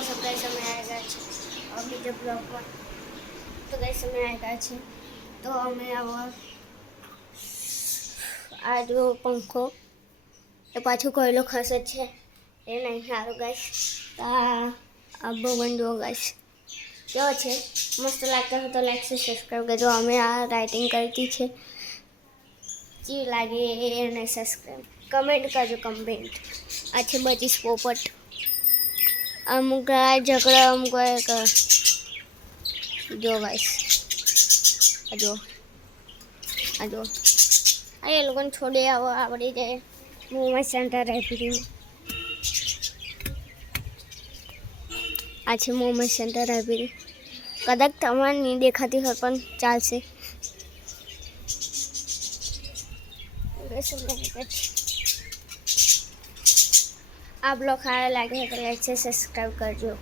सब गाइस हमें आएगा अभी जब ब्लॉग में तो गाइस हमें आएगा तो हमें आ जो पंखो એ પાછું કોયલો ખસે છે એ નહીં સારું ગાઈસ આ ભવન જો ગાઈસ કેવો છે મસ્ત લાગતો હોય તો લાઈક से સબસ્ક્રાઇબ કરજો અમે આ રાઇટિંગ કરતી છે જી લાગે એને સબસ્ક્રાઇબ કમેન્ટ કરજો કમેન્ટ આ છે બચીસ પોપટ અમુક ઝઘડા અમુક જો ગાઈસ આ જો આ એ લોકોને છોડી આવડી જાય મોમાં સેન્ટર લાઇબ્રેરી આ છે મોમાં સેન્ટર લાઇબ્રેરી કદાચ તમારે નહીં દેખાતી હોય પણ ચાલશે આ બ્લોગ સારા લાગે તો લાઈક છે સબસ્ક્રાઈબ કરજો